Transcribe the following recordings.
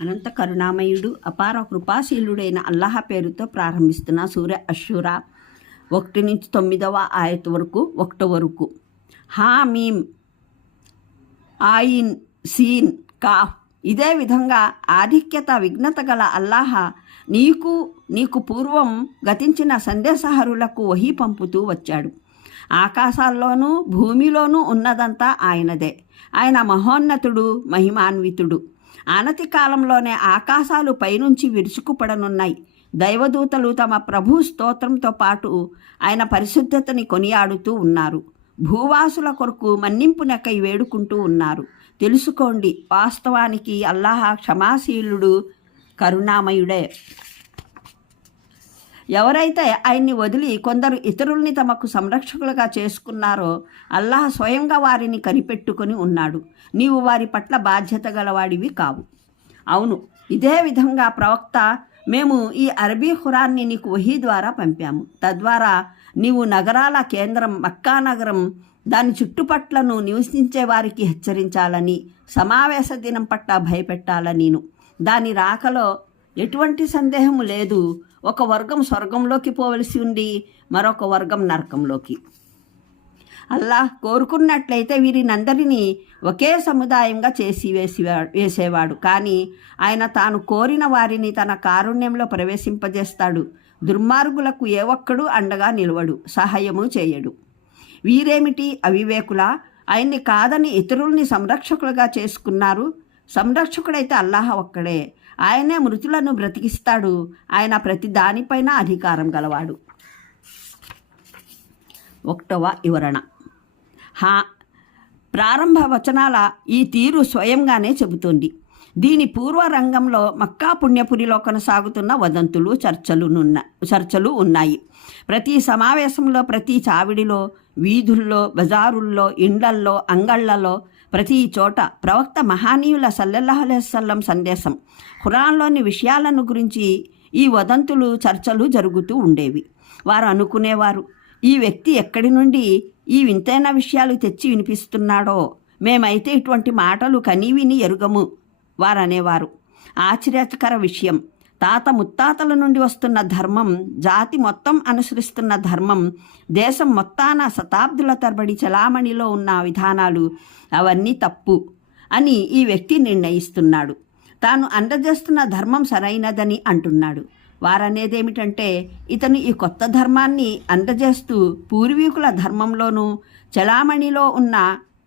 అనంత కరుణామయుడు అపార కృపాశీలుడైన అల్లాహ పేరుతో ప్రారంభిస్తున్న సూర్య అశ్షురా ఒకటి నుంచి తొమ్మిదవ ఆయత వరకు ఒకటి వరకు. హామీం ఆయిన్ సీన్ కాఫ్. ఇదే విధంగా ఆధిక్యత విఘ్నత గల అల్లాహ నీకు నీకు పూర్వం గతించిన సందేశహరులకు వహి పంపుతూ వచ్చాడు. ఆకాశాల్లోనూ భూమిలోనూ ఉన్నదంతా ఆయనదే. ఆయన మహోన్నతుడు మహిమాన్వితుడు. అనతి కాలంలోనే ఆకాశాలు పైనుంచి విరుచుకుపడనున్నాయి. దైవదూతలు తమ ప్రభు స్తోత్రంతో పాటు ఆయన పరిశుద్ధతని కొనియాడుతూ ఉన్నారు. భూవాసుల కొరకు మన్నింపునకై వేడుకుంటూ ఉన్నారు. తెలుసుకోండి వాస్తవానికి అల్లాహ క్షమాశీలుడు కరుణామయుడే. ఎవరైతే ఆయన్ని వదిలి కొందరు ఇతరుల్ని తమకు సంరక్షకులుగా చేసుకున్నారో అల్లాహ్ స్వయంగా వారిని కనిపెట్టుకొని ఉన్నాడు. నీవు వారి పట్ల బాధ్యత గలవాడివి కావు. అవును ఇదే విధంగా ప్రవక్త మేము ఈ అరబీ హురాన్ని నీకు వహీ ద్వారా పంపాము. తద్వారా నీవు నగరాల కేంద్రం మక్కా నగరం దాని చుట్టుపట్లను నివసించే వారికి హెచ్చరించాలని సమావేశ దినం పట్ల భయపెట్టాలనీను దాని రాకలో ఎటువంటి సందేహము లేదు. ఒక వర్గం స్వర్గంలోకి పోవలసి ఉంది మరొక వర్గం నరకంలోకి. అల్లాహ్ కోరుకున్నట్లయితే వీరినందరినీ ఒకే సముదాయంగా చేసి వేసి వేసేవాడు. కానీ ఆయన తాను కోరిన వారిని తన కారుణ్యంలో ప్రవేశింపజేస్తాడు. దుర్మార్గులకు ఏ ఒక్కడు అండగా నిలవడు సహాయము చేయడు. వీరేమిటి అవివేకుల? ఆయన్ని కాదని ఇతరుల్ని సంరక్షకులుగా చేసుకున్నారు. సంరక్షకుడైతే అల్లాహ ఒక్కడే. ఆయనే మృతులను బ్రతికిస్తాడు. ఆయన ప్రతి దానిపైన అధికారం గలవాడు. ఒకటవ వివరణ. హా ప్రారంభ వచనాల ఈ తీరు స్వయంగానే చెబుతోంది. దీని పూర్వ రంగంలో మక్కా పుణ్యపురిలో కొనసాగుతున్న వదంతులు చర్చలునున్న చర్చలు ఉన్నాయి. ప్రతి సమావేశంలో ప్రతి చావిడిలో వీధుల్లో బజారుల్లో ఇండ్లల్లో అంగళ్ళలో ప్రతి చోట ప్రవక్త మహానీయుల సల్లెల్లాహులెస్సల్లం సందేశం. ఖురాన్లోని విషయాలను గురించి ఈ వదంతులు చర్చలు జరుగుతూ ఉండేవి. వారు అనుకునేవారు ఈ వ్యక్తి ఎక్కడి నుండి ఈ వింతైన విషయాలు తెచ్చి వినిపిస్తున్నాడో? మేమైతే ఇటువంటి మాటలు కనీవిని ఎరుగము వారనేవారు. ఆశ్చర్యకర విషయం తాత ముత్తాతల నుండి వస్తున్న ధర్మం జాతి మొత్తం అనుసరిస్తున్న ధర్మం దేశం మొత్తాన శతాబ్దుల తరబడి చలామణిలో ఉన్న విధానాలు అవన్నీ తప్పు అని ఈ వ్యక్తి నిర్ణయిస్తున్నాడు. తాను అందజేస్తున్న ధర్మం సరైనదని అంటున్నాడు. వారనేదేమిటంటే ఇతను ఈ కొత్త ధర్మాన్ని అందజేస్తూ పూర్వీకుల ధర్మంలోనూ చలామణిలో ఉన్న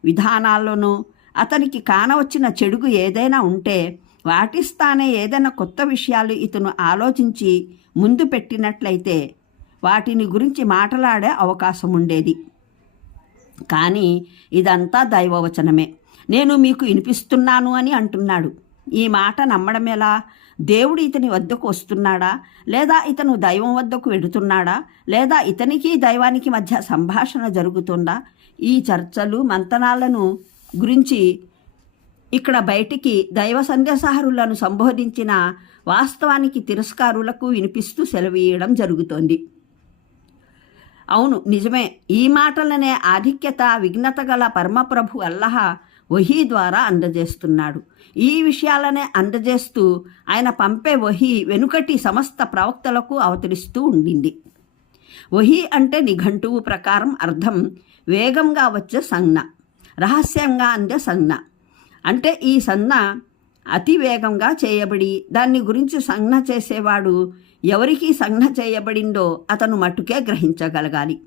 విధానాల్లోనూ అతనికి కానవచ్చిన చెడుగు ఏదైనా ఉంటే వాటిస్తానే ఏదైనా కొత్త విషయాలు ఇతను ఆలోచించి ముందు పెట్టినట్లయితే వాటిని గురించి మాట్లాడే అవకాశం ఉండేది. కానీ ఇదంతా దైవవచనమే. నేను మీకు వినిపిస్తున్నాను అని అంటున్నాడు. ఈ మాట నమ్మడం ఎలా? దేవుడు ఇతని వద్దకు వస్తున్నాడా? లేదా ఇతను దైవం వద్దకు వెడుతున్నాడా? లేదా ఇతనికి దైవానికి మధ్య సంభాషణ జరుగుతుందా? ఈ చర్చలు మంతనాలను గురించి ఇక్కడ బయటికి దైవ సందేశహరులను సంబోధించిన వాస్తవానికి తిరస్కారులకు వినిపిస్తూ సెలవీయడం జరుగుతోంది. అవును నిజమే. ఈ మాటలనే ఆధిక్యత విఘ్నత గల పరమప్రభు అల్లహ వహీ ద్వారా అందజేస్తున్నాడు. ఈ విషయాలనే అందజేస్తూ ఆయన పంపే వహీ వెనుకటి సమస్త ప్రవక్తలకు అవతరిస్తూ ఉండింది. వహీ అంటే నిఘంటువు ప్రకారం అర్థం వేగంగా వచ్చే సంజ్ఞ రహస్యంగా అందే సంజ్ఞ. అంటే ఈ సన్న అతి వేగంగా చేయబడి దాన్ని గురించి సంజ్ఞ చేసేవాడు ఎవరికి సంజ్ఞ చేయబడిందో అతను మట్టుకే గ్రహించగలగాలి.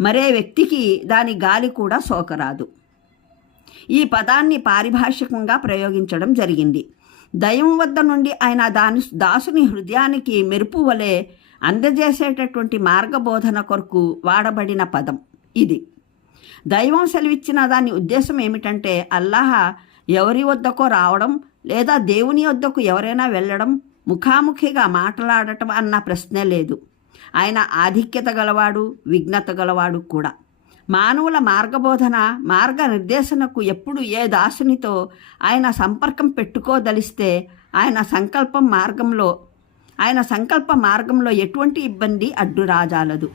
మరే వ్యక్తికి దాని గాలి కూడా సోకరాదు. ఈ పదాన్ని పారిభాషికంగా ప్రయోగించడం జరిగింది. దైవం వద్ద నుండి ఆయన దాని దాసుని హృదయానికి మెరుపు వలె అందజేసేటటువంటి మార్గబోధన కొరకు వాడబడిన పదం ఇది. దైవం సెలవిచ్చిన దాని ఉద్దేశం ఏమిటంటే అల్లాహ ఎవరి వద్దకో రావడం లేదా దేవుని వద్దకు ఎవరైనా వెళ్ళడం ముఖాముఖిగా మాట్లాడటం అన్న ప్రశ్నే లేదు. ఆయన ఆధిక్యత గలవాడు విఘ్నత గలవాడు కూడా. మానవుల మార్గబోధన మార్గ నిర్దేశనకు ఎప్పుడు ఏ దాసునితో ఆయన సంపర్కం పెట్టుకోదలిస్తే ఆయన సంకల్పం మార్గంలో ఆయన సంకల్ప మార్గంలో ఎటువంటి ఇబ్బంది అడ్డు రాజాలదు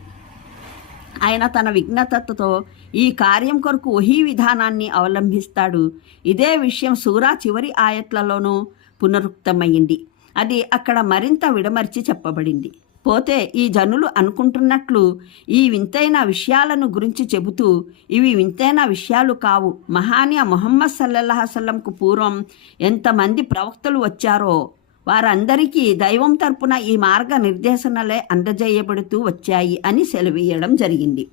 ఆయన తన విఘ్నతతో ఈ కార్యం కొరకు వహీ విధానాన్ని అవలంబిస్తాడు. ఇదే విషయం సూరా చివరి ఆయట్లలోనూ పునరుక్తమైంది అది అక్కడ మరింత విడమర్చి చెప్పబడింది. పోతే ఈ జనులు అనుకుంటున్నట్లు ఈ వింతైన విషయాలను గురించి చెబుతూ ఇవి వింతైన విషయాలు కావు. మహానీయ మొహమ్మద్ సల్లల్లాహసల్లంకు పూర్వం ఎంతమంది ప్రవక్తలు వచ్చారో వారందరికీ దైవం తరపున ఈ మార్గ నిర్దేశనలే అందజేయబడుతూ వచ్చాయి అని సెలవీయడం జరిగింది.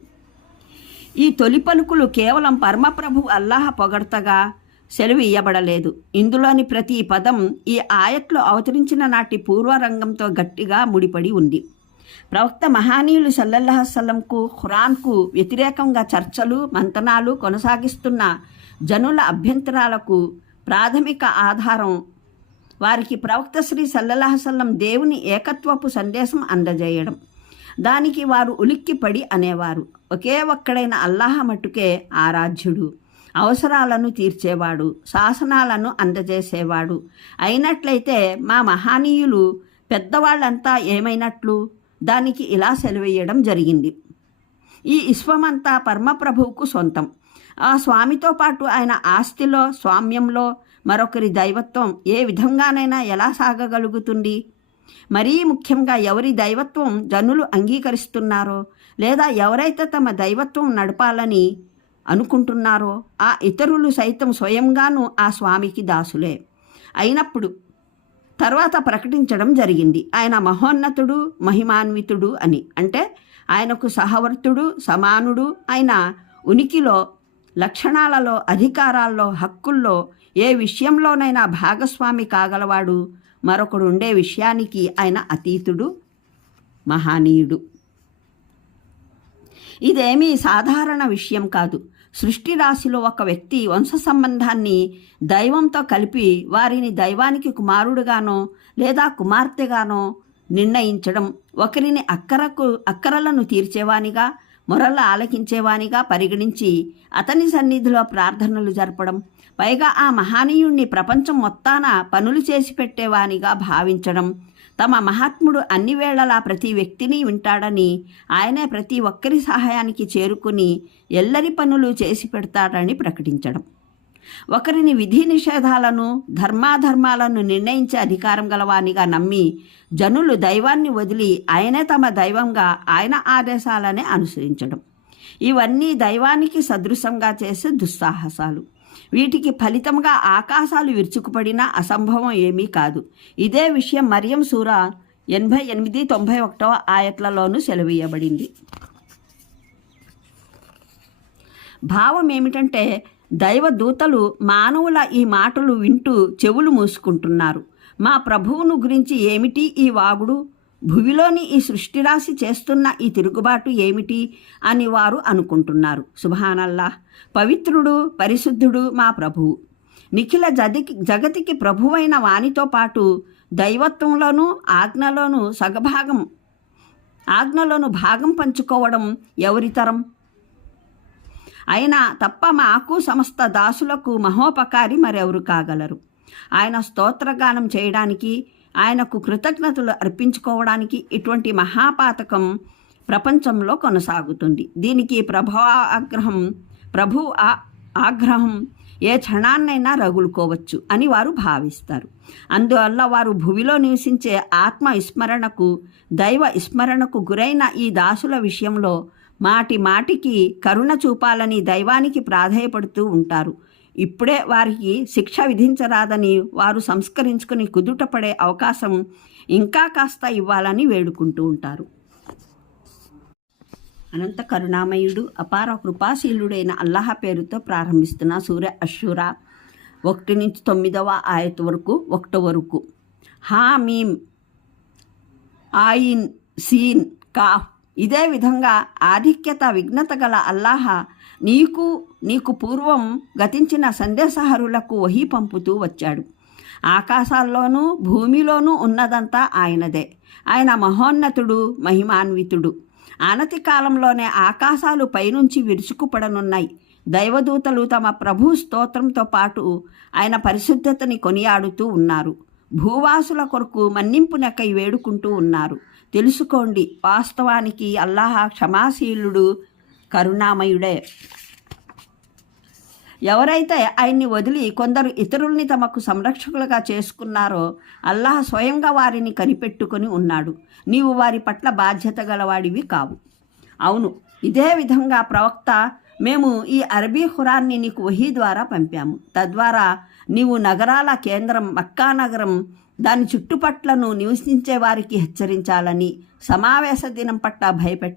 ఈ తొలి పలుకులు కేవలం పరమప్రభు అల్లాహ పొగడ్తగా సెలవియ్యబడలేదు ఇందులోని ప్రతి పదం ఈ ఆయట్లో అవతరించిన నాటి పూర్వరంగంతో గట్టిగా ముడిపడి ఉంది. ప్రవక్త మహానీయులు సల్లల్లాహసల్లంకు ఖురాన్కు వ్యతిరేకంగా చర్చలు మంతనాలు కొనసాగిస్తున్న జనుల అభ్యంతరాలకు ప్రాథమిక ఆధారం వారికి ప్రవక్త శ్రీ సల్లల్లాహసల్లం దేవుని ఏకత్వపు సందేశం అందజేయడం. దానికి వారు ఉలిక్కిపడి అనేవారు. ఒకే ఒక్కడైన అల్లాహ మట్టుకే ఆరాధ్యుడు. అవసరాలను తీర్చేవాడు. శాసనాలను అందజేసేవాడు. అయినట్లయితే మా మహానీయులు పెద్దవాళ్ళంతా ఏమైనట్లు? దానికి ఇలా సెలవేయడం జరిగింది. ఈ విశ్వమంతా పరమప్రభువుకు సొంతం. ఆ స్వామితో పాటు ఆయన ఆస్తిలో స్వామ్యంలో మరొకరి దైవత్వం ఏ విధంగానైనా ఎలా సాగగలుగుతుంది? మరీ ముఖ్యంగా ఎవరి దైవత్వం జనులు అంగీకరిస్తున్నారో లేదా ఎవరైతే తమ దైవత్వం నడపాలని అనుకుంటున్నారో ఆ ఇతరులు సైతం స్వయంగాను ఆ స్వామికి దాసులే. అయినప్పుడు తర్వాత ప్రకటించడం జరిగింది. ఆయన మహోన్నతుడు మహిమాన్వితుడు అని. అంటే ఆయనకు సహవర్తుడు సమానుడు ఆయన ఉనికిలో లక్షణాలలో అధికారాల్లో హక్కుల్లో ఏ విషయంలోనైనా భాగస్వామి కాగలవాడు? మరొకడు ఉండే విషయానికి ఆయన అతీతుడు మహానీయుడు. ఇదేమీ సాధారణ విషయం కాదు. సృష్టి రాశిలో ఒక వ్యక్తి వంశ సంబంధాన్ని దైవంతో కలిపి వారిని దైవానికి కుమారుడుగానో లేదా కుమార్తెగానో నిర్ణయించడం ఒకరిని అక్కరకు అక్కరలను తీర్చేవానిగా మొరలు ఆలకించేవానిగా పరిగణించి అతని సన్నిధిలో ప్రార్థనలు జరపడం పైగా ఆ మహానీయుణ్ణి ప్రపంచం మొత్తాన పనులు చేసి పెట్టేవానిగా భావించడం తమ మహాత్ముడు అన్ని వేళలా ప్రతి వ్యక్తిని వింటాడని ఆయనే ప్రతి ఒక్కరి సహాయానికి చేరుకుని ఎల్లరి పనులు చేసి పెడతాడని ప్రకటించడం. ఒకరిని విధి నిషేధాలను ధర్మాధర్మాలను నిర్ణయించే అధికారం గలవానిగా నమ్మి జనులు దైవాన్ని వదిలి ఆయనే తమ దైవంగా ఆయన ఆదేశాలనే అనుసరించడం. ఇవన్నీ దైవానికి సదృశంగా చేసే దుస్సాహసాలు. వీటికి ఫలితంగా ఆకాశాలు విరుచుకుపడిన అసంభవం ఏమీ కాదు. ఇదే విషయం మరియం సూర ఎనభై ఎనిమిది తొంభై ఒకటవ ఆయట్లలోనూ సెలవీయబడింది. భావం ఏమిటంటే దైవదూతలు మానవుల ఈ మాటలు వింటూ చెవులు మూసుకుంటున్నారు. మా ప్రభువును గురించి ఏమిటి ఈ వాగుడు? భువిలోని ఈ సృష్టిరాశి చేస్తున్న ఈ తిరుగుబాటు ఏమిటి? అని వారు అనుకుంటున్నారు. సుభానల్లా పవిత్రుడు పరిశుద్ధుడు మా ప్రభువు నిఖిల జదికి జగతికి ప్రభువైన వానితో పాటు దైవత్వంలోనూ ఆజ్ఞలోనూ సగభాగం ఆజ్ఞలోను భాగం పంచుకోవడం ఎవరితరం అయినా తప్ప మాకు సమస్త దాసులకు మహోపకారి మరెవరు కాగలరు. ఆయన స్తోత్రగానం చేయడానికి ఆయనకు కృతజ్ఞతలు అర్పించుకోవడానికి ఇటువంటి మహాపాతకం ప్రపంచంలో కొనసాగుతుంది. దీనికి ప్రభు ఆగ్రహం ప్రభు ఆ- ఆగ్రహం ఏ క్షణాన్నైనా రగులుకోవచ్చు అని వారు భావిస్తారు. అందువల్ల వారు భూమిలో నివసించే ఆత్మ విస్మరణకు దైవ విస్మరణకు గురైన ఈ దాసుల విషయంలో మాటి మాటికి కరుణ చూపాలని దైవానికి ప్రాధేయపడుతూ ఉంటారు. ఇప్పుడే వారికి శిక్ష విధించరాదని వారు సంస్కరించుకుని కుదుటపడే అవకాశం ఇంకా కాస్త ఇవ్వాలని వేడుకుంటూ ఉంటారు. అనంత కరుణామయుడు అపార కృపాశీలుడైన అల్లాహ పేరుతో ప్రారంభిస్తున్న సూర్య అశ్షూరా ఒకటి నుంచి తొమ్మిదవ ఆయత వరకు ఒకటో వరకు. హా మీమ్ ఆయిన్ సీన్ కాఫ్ ఇదే విధంగా ఆధిక్యత విఘ్నత గల అల్లాహ నీకు నీకు పూర్వం గతించిన సందేశహరులకు వహి పంపుతూ వచ్చాడు. ఆకాశాల్లోనూ భూమిలోనూ ఉన్నదంతా ఆయనదే. ఆయన మహోన్నతుడు మహిమాన్వితుడు. ఆనతి కాలంలోనే ఆకాశాలు పైనుంచి విరుచుకుపడనున్నాయి. దైవదూతలు తమ ప్రభు స్తోత్రంతో పాటు ఆయన పరిశుద్ధతని కొనియాడుతూ ఉన్నారు. భూవాసుల కొరకు మన్నింపునకై వేడుకుంటూ ఉన్నారు. తెలుసుకోండి. వాస్తవానికి అల్లాహ క్షమాశీలుడు కరుణామయుడే. ఎవరైతే ఆయన్ని వదిలి కొందరు ఇతరుల్ని తమకు సంరక్షకులుగా చేసుకున్నారో అల్లాహ్ స్వయంగా వారిని కనిపెట్టుకొని ఉన్నాడు. నీవు వారి పట్ల బాధ్యత గలవాడివి కావు. అవును ఇదే విధంగా ప్రవక్త మేము ఈ అరబీ హురాన్ని నీకు వహీ ద్వారా పంపాము. తద్వారా నీవు నగరాల కేంద్రం మక్కా నగరం దాని చుట్టుపట్లను నివసించే వారికి హెచ్చరించాలని సమావేశ దినం పట్ల భయపెట్టారు